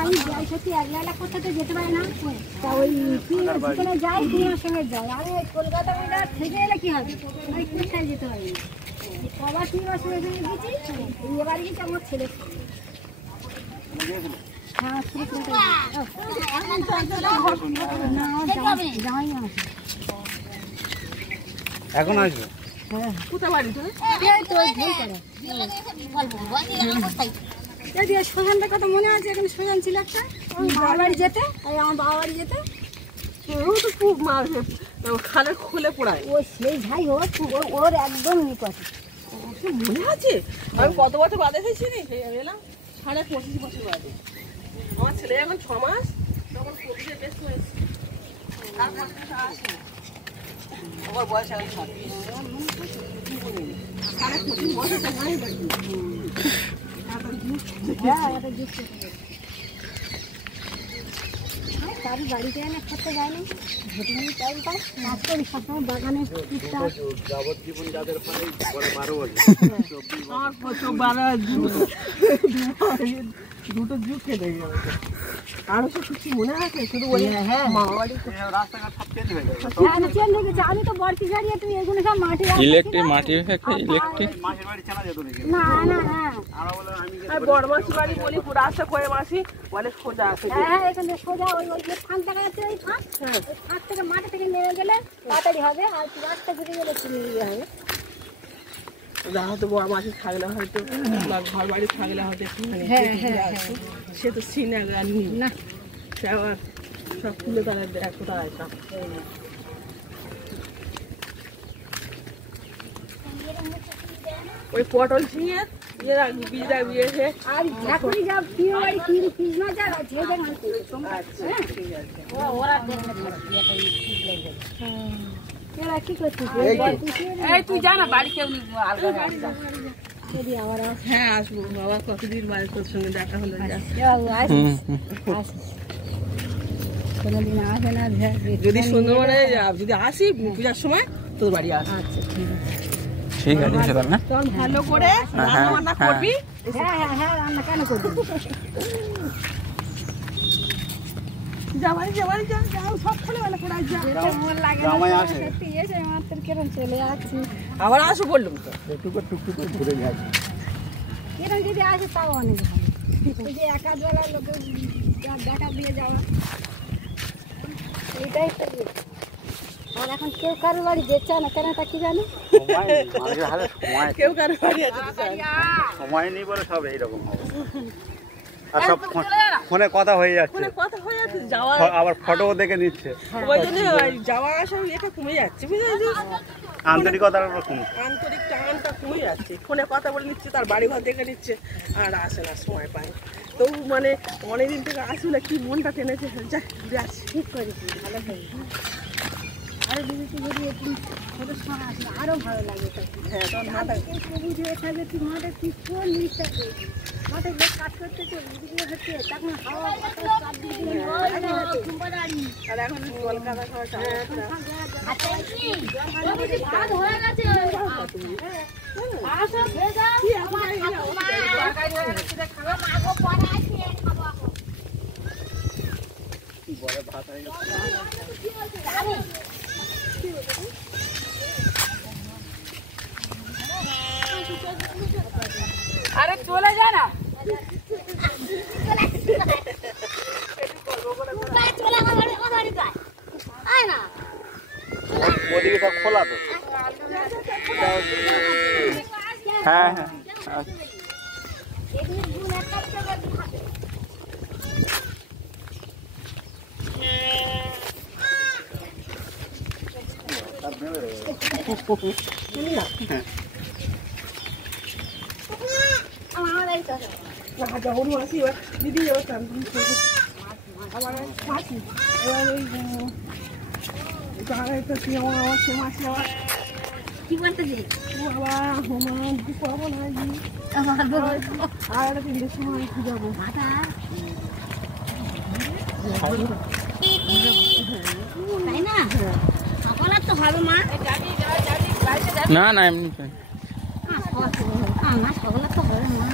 আমি যাই সত্যি একলা কোথাতে যেতে পারি না, তা ওই যেখানে যাই তোমার সঙ্গে যাই। আমি ওই কলকাতা থেকে এলে কি হবে, আমি কোথায় যেতে পারি না। কবার তিনবার সঙ্গে সঙ্গে গেছি, এবার গেছি আমার ছেলে। হ্যাঁ এখন আসবে। কোথায় বাড়ি তো সোহানটার কথা মনে আছে? এখানে সোহান ছিল একটা, বাবার বাড়ি যেতে, আমার বাবা বাড়ি যেতে ও তো খুব মারবে, খালে খুলে পড়ায়। ও সেই ভাই ওর একদম নিকট মনে আছে। আমি কত বছর বাদে এসেছি নি, এলাম 25 বছর বাদে। আমার ছেলে এখন 6 মাস, তখন কোভিডে বেশ হয়েছে। তারপর আসে আমার বয়স এখন 26। 25 বছর তো নাই বাকি। তারই বাড়িতে এনে খেতে যায় না, ভেটুনি টাইম পাস কাজ করি সবসময় বাগানে। যাবজ্জীবন যাদের পাই 12 বছর, আমার প্রচুর 12 দুটো যুগ খেতে গেল। আরো তো কিছু মনে আছে? শুধু ওই মামা বাড়ি রাস্তাঘাট সব চেঞ্জ হয়ে গেছে। আমি তো বর্তি ছাড়িয়ে তুমি এগুলো সব মাটি ইলেকট্রিক মাটি ইলেকট্রিক মাসির বাড়ি চেনা যেত নাকি? না না হ্যাঁ আমরা বলে আমি বড় মাসি বাড়ি বলি রাস্তা করে মাসি বলে সোজা আছে। হ্যাঁ এখানে সোজা ওই যে ফাঁক দেখা যাচ্ছে, ওই ফাঁক, ওই ফাঁক থেকে মাঠে থেকে নেমে গেলে তাড়াতাড়ি হবে, আর রাস্তা ঘুরে গেলে ইয়ে হবে। হয়তো বড় মাসি থাকলে হয়তো ঘর বাড়ি থাকলে হয়তো সে তো সিনাগার আর নি না, সে আবার সব খুলে তারা কোথায় আসতাম। ওই পটল ছিঁড়ে বীজটা বিয়েছে। আর এখনই যা প্রিয় বাড়ি পিস মাছ আর ঝেড়ে দেন এরা কি করছিস? এই তুই জানা বাড়ি কেউ হ্যাঁ আসবো বাবা, কতদিন বাড়ি তোর সঙ্গে দেখা হলো। কোনোদিন আসে না, যদি সুন্দরবনে যদি আসি পূজার সময় তোর বাড়ি আসি। আচ্ছা ঠিক আছে সেটা না, তখন ভালো করে রান্না বান্না করবি। হ্যাঁ হ্যাঁ হ্যাঁ রান্না কেন করবি? জামাই জামাই যাও সব ছেলেবেলা করে জামাই আসে সত্যি এসে আমার তোর কেরম চলে যাচ্ছি। আবার আসো বললাম তো, টুকটুক করে ঘুরে যাচ্ছি। কেরম যদি আসে তাও অনেক ভালো, যদি একা বেলা লোকে দেখা দিয়ে যাওয়া, এইটাই তো। আর এখন কেউ কারোর বাড়ি যেতে না কেন, তা কি জানো? কেউ কারোর বাড়ি আছে সময় নেই বলে সব এইরকম হবে। আর সব ফোনে কথা হয়ে যাচ্ছে, কথা হয়ে যাচ্ছে, যাওয়া আবার ফটো দেখে নিচ্ছে। ওই জন্য যাওয়া আসা এটা কমে যাচ্ছে, বুঝলি? আন্তরিকতার রকম আন্তরিক টানটা কমে যাচ্ছে। ফোনে কথা বলে নিচ্ছে, তার বাড়ি ঘর দেখে নিচ্ছে, আর আসে না, সময় পায়। তবু মানে অনেকদিন থেকে আসলে কি মনটা টেনেছে, যাই ঘুরে আসি। ঠিক করেছি, ভালো হয়েছে। আরো দিদিকে যদি একটু ছোটো সময় আসলে আরও ভালো লাগে। হ্যাঁ তখন মাথা সবুজ হয়ে থাকবে, তুই মাঠে তুই কোন জিনিসটা পেয়েছিস? মাঠে লোক কাজ করতেছে, দিদিকে হচ্ছে তখন হাওয়া বাতাস আর এখন কলকাতা আরে চলে যা না, ওদিকে সব খোলা তো। হ্যাঁ হ্যাঁ দিদি আবার মাসি এবার ওই আমার সে মাসি আবার কি বলতে যে বাবা হোমান কি পাবো না, আর 3টের সময় কি যাবো তাই না? সকাল তো হবে মা, না না এমনি সকাল তো হবে মা।